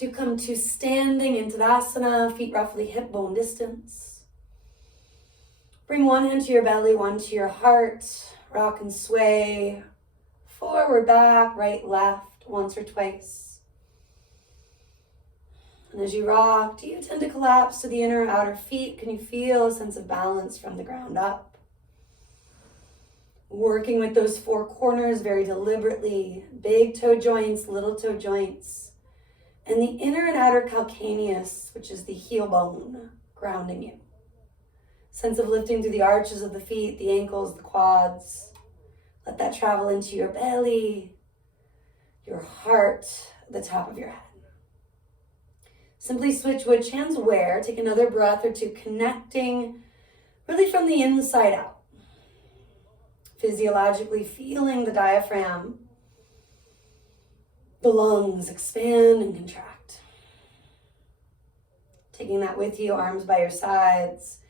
Do come to standing in Tadasana, feet roughly hip bone distance. Bring one hand to your belly, one to your heart. Rock and sway. Forward, back, right, left, once or twice. And as you rock, do you tend to collapse to the inner or outer feet? Can you feel a sense of balance from the ground up? Working with those four corners very deliberately. Big toe joints, little toe joints. And the inner and outer calcaneus, which is the heel bone, grounding you. Sense of lifting through the arches of the feet, the ankles, the quads. Let that travel into your belly, your heart, the top of your head. Simply switch which hands where. Take another breath or two, connecting really from the inside out. Physiologically feeling the diaphragm, the lungs expand and contract. Taking that with you, arms by your sides.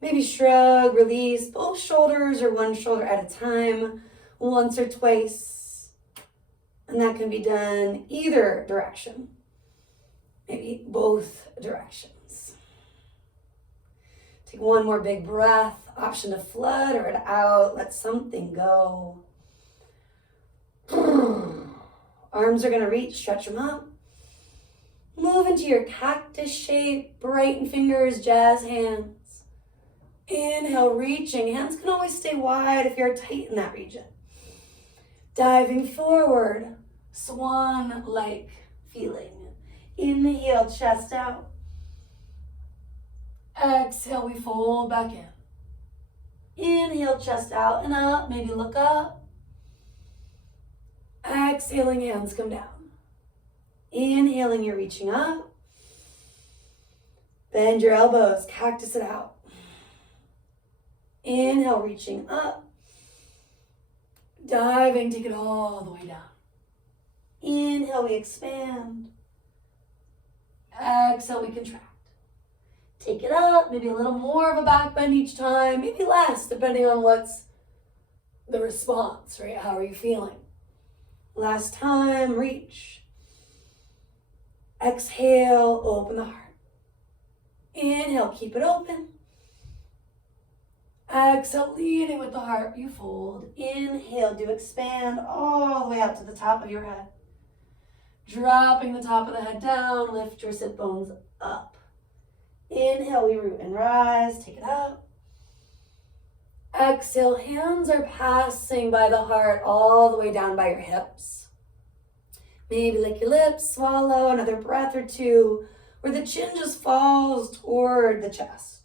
Maybe shrug, release both shoulders or one shoulder at a time, once or twice. And that can be done either direction, maybe both directions. Take one more big breath, option to flutter it out, let something go. Arms are gonna reach, stretch them up. Move into your cactus shape, brighten fingers, jazz hands. Inhale, reaching. Hands can always stay wide if you're tight in that region. Diving forward, swan-like feeling. Inhale, chest out. Exhale, we fold back in. Inhale, chest out and up. Maybe look up. Exhaling, hands come down. Inhaling, you're reaching up. Bend your elbows, cactus it out. Inhale, reaching up. Diving, take it all the way down. Inhale, we expand. Exhale, we contract. Take it up, maybe a little more of a back bend each time, maybe less, depending on what's the response, right? How are you feeling? Last time, reach. Exhale, open the heart. Inhale, keep it open. Exhale, leading with the heart, you fold. Inhale, do expand all the way up to the top of your head. Dropping the top of the head down, lift your sit bones up. Inhale, we root and rise, take it up. Exhale, hands are passing by the heart all the way down by your hips. Maybe lick your lips, swallow another breath or two, where the chin just falls toward the chest.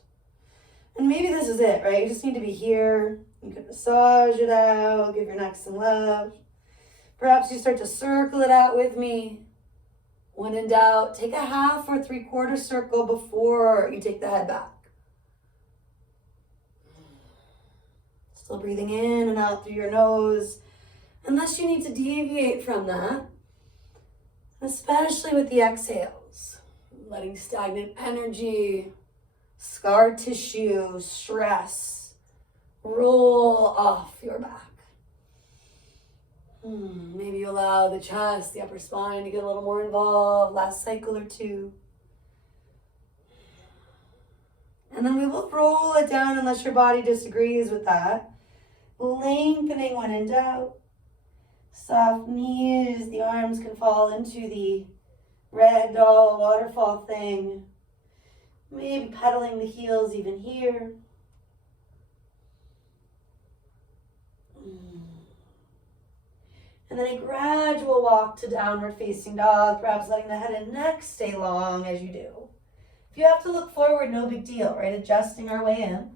And maybe this is it, right? You just need to be here. You can massage it out, give your neck some love. Perhaps you start to circle it out with me. When in doubt, take a half or three-quarter circle before you take the head back. Still breathing in and out through your nose, unless you need to deviate from that, especially with the exhales. Letting stagnant energy, scar tissue, stress, roll off your back. Maybe you allow the chest, the upper spine to get a little more involved. Last cycle or two. And then we will roll it down unless your body disagrees with that. Lengthening when in doubt. Soft knees, the arms can fall into the red doll waterfall thing. Maybe pedaling the heels even here. And then a gradual walk to downward facing dog, perhaps letting the head and neck stay long as you do. If you have to look forward, no big deal, right? Adjusting our way in.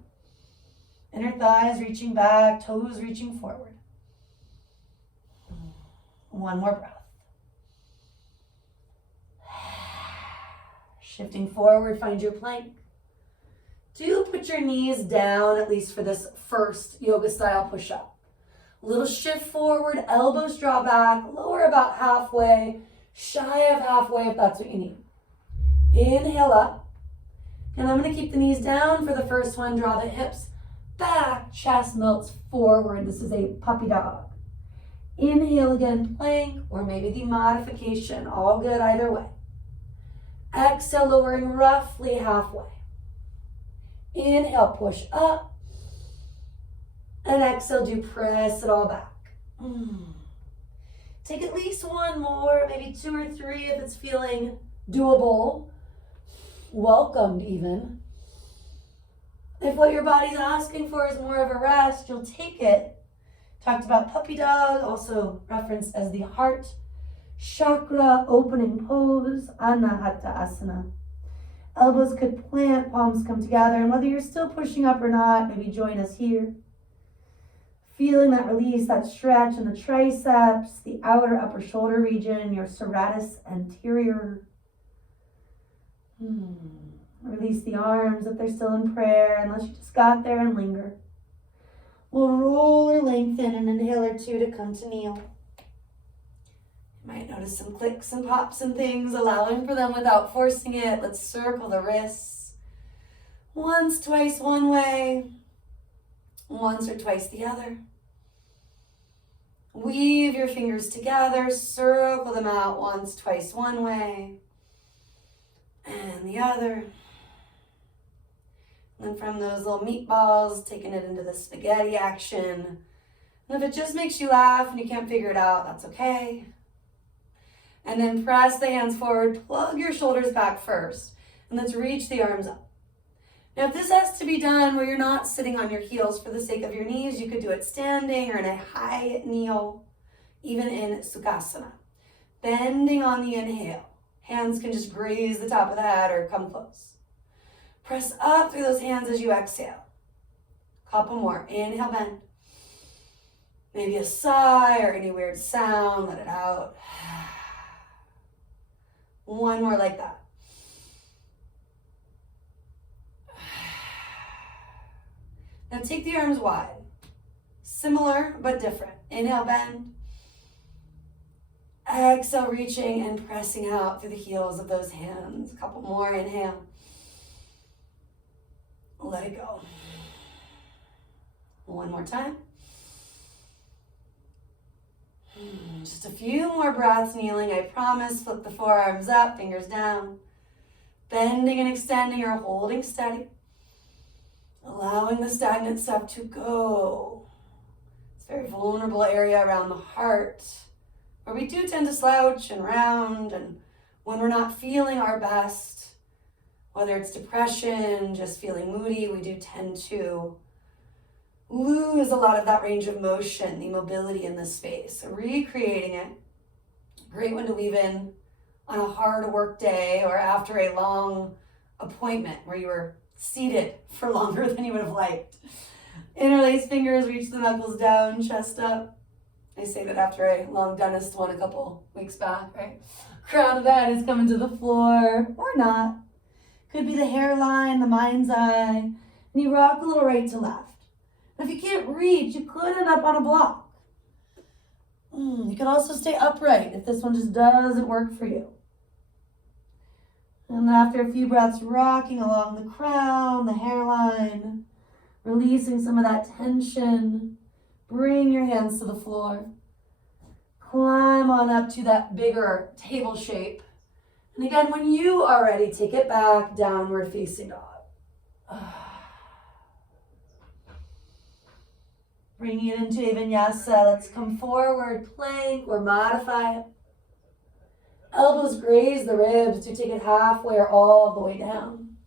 Inner thighs reaching back, toes reaching forward. One more breath. Shifting forward, find your plank. Do put your knees down, at least for this first yoga style push-up. Little shift forward, elbows draw back, lower about halfway, shy of halfway if that's what you need. Inhale up. And I'm going to keep the knees down for the first one. Draw the hips back, chest melts forward. This is a puppy dog. Inhale again, plank, or maybe the modification. All good either way. Exhale, lowering roughly halfway. Inhale, push up. And exhale, do press it all back. Take at least one more, maybe 2 or 3 if it's feeling doable. Welcomed even. If what your body's asking for is more of a rest, you'll take it. Talked about puppy dog, also referenced as the heart chakra opening pose, Anahata Asana. Elbows could plant, palms come together, and whether you're still pushing up or not, maybe join us here. Feeling that release, that stretch in the triceps, the outer upper shoulder region, your serratus anterior. Release the arms if they're still in prayer, unless you just got there, and linger. We'll roll or lengthen an inhale or 2 to come to kneel. You might notice some clicks and pops and things, allowing for them without forcing it. Let's circle the wrists. Once, twice one way. Once or twice the other. Weave your fingers together, circle them out once, twice one way, and the other. And then from those little meatballs, taking it into the spaghetti action. And if it just makes you laugh and you can't figure it out, that's okay. And then press the hands forward, plug your shoulders back first, and let's reach the arms up. Now, if this has to be done where you're not sitting on your heels for the sake of your knees, you could do it standing or in a high kneel, even in Sukhasana. Bending on the inhale. Hands can just graze the top of the head or come close. Press up through those hands as you exhale. Couple more. Inhale, bend. Maybe a sigh or any weird sound, let it out. One more like that. Now take the arms wide. Similar but different. Inhale, bend. Exhale, reaching and pressing out through the heels of those hands. A couple more. Inhale. Let it go. One more time. Just a few more breaths kneeling, I promise. Flip the forearms up, fingers down. Bending and extending or holding steady. Allowing the stagnant stuff to go. It's a very vulnerable area around the heart, where we do tend to slouch and round, and when we're not feeling our best, whether it's depression, just feeling moody, we do tend to lose a lot of that range of motion, the mobility in this space. So recreating it, great one to weave in on a hard work day or after a long appointment where you were seated for longer than you would have liked. Interlace fingers, reach the knuckles down, chest up. I say that after a long dentist one a couple weeks back, right? Crown of the head is coming to the floor, or not. Could be the hairline, the mind's eye, and you rock a little right to left. And if you can't reach, you could end up on a block. You can also stay upright if this one just doesn't work for you. And after a few breaths, rocking along the crown, the hairline, releasing some of that tension. Bring your hands to the floor. Climb on up to that bigger table shape. And again, when you are ready, take it back, downward facing dog. Bringing it into a vinyasa. Let's come forward, plank, or modify it. Elbows graze the ribs to take it halfway or all the way down.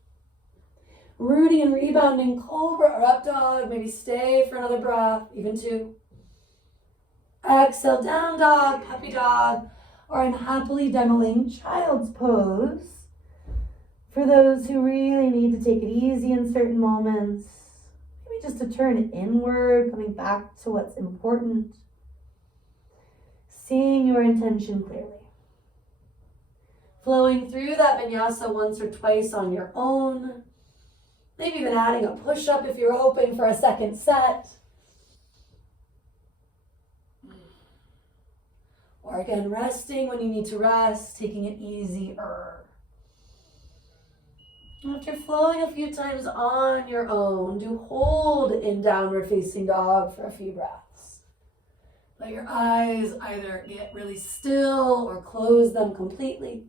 Rooting and rebounding, cobra or up dog. Maybe stay for another breath, even 2. Exhale, down dog, puppy dog, or I'm happily demoing child's pose. For those who really need to take it easy in certain moments, maybe just to turn inward, coming back to what's important. Seeing your intention clearly. Flowing through that vinyasa once or twice on your own. Maybe even adding a push-up if you're hoping for a second set. Or again, resting when you need to rest, taking it easier. After flowing a few times on your own, do hold in downward facing dog for a few breaths. Let your eyes either get really still or close them completely.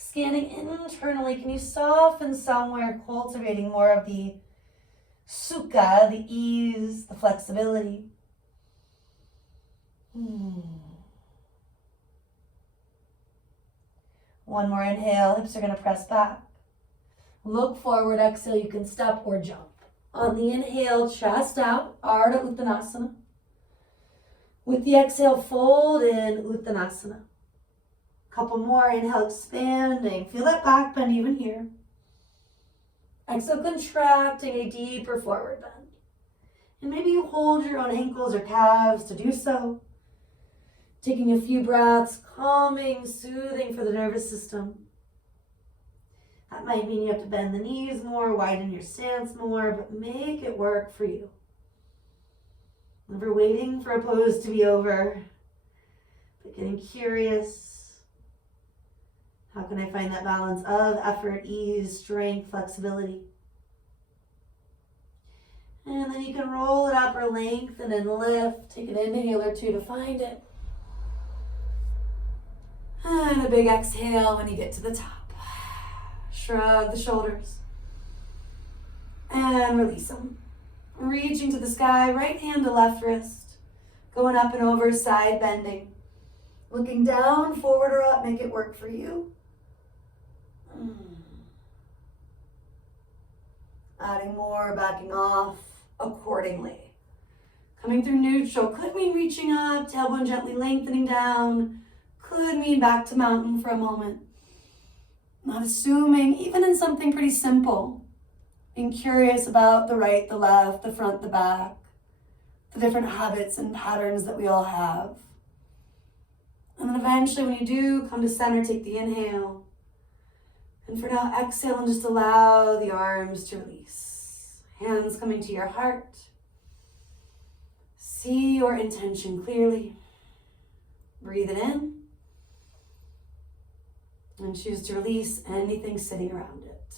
Scanning internally, can you soften somewhere, cultivating more of the sukha, the ease, the flexibility? One more inhale, hips are going to press back. Look forward, exhale, you can step or jump. On the inhale, chest out, Ardha Uttanasana. With the exhale, fold in Uttanasana. Couple more, inhale, expanding. Feel that back bend even here. Exhale, contracting a deeper forward bend. And maybe you hold your own ankles or calves to do so. Taking a few breaths, calming, soothing for the nervous system. That might mean you have to bend the knees more, widen your stance more, but make it work for you. Never waiting for a pose to be over, but getting curious. How can I find that balance of effort, ease, strength, flexibility? And then you can roll it up or lengthen and lift. Take an inhale or two to find it. And a big exhale when you get to the top. Shrug the shoulders. And release them. Reaching to the sky, right hand to left wrist. Going up and over, side bending. Looking down, forward or up, make it work for you. Adding more, backing off accordingly. Coming through neutral could mean reaching up, tailbone gently lengthening down. Could mean back to mountain for a moment. Not assuming, even in something pretty simple. Being curious about the right, the left, the front, the back. The different habits and patterns that we all have. And then eventually when you do come to center, take the inhale. And for now, exhale and just allow the arms to release. Hands coming to your heart. See your intention clearly. Breathe it in. And choose to release anything sitting around it.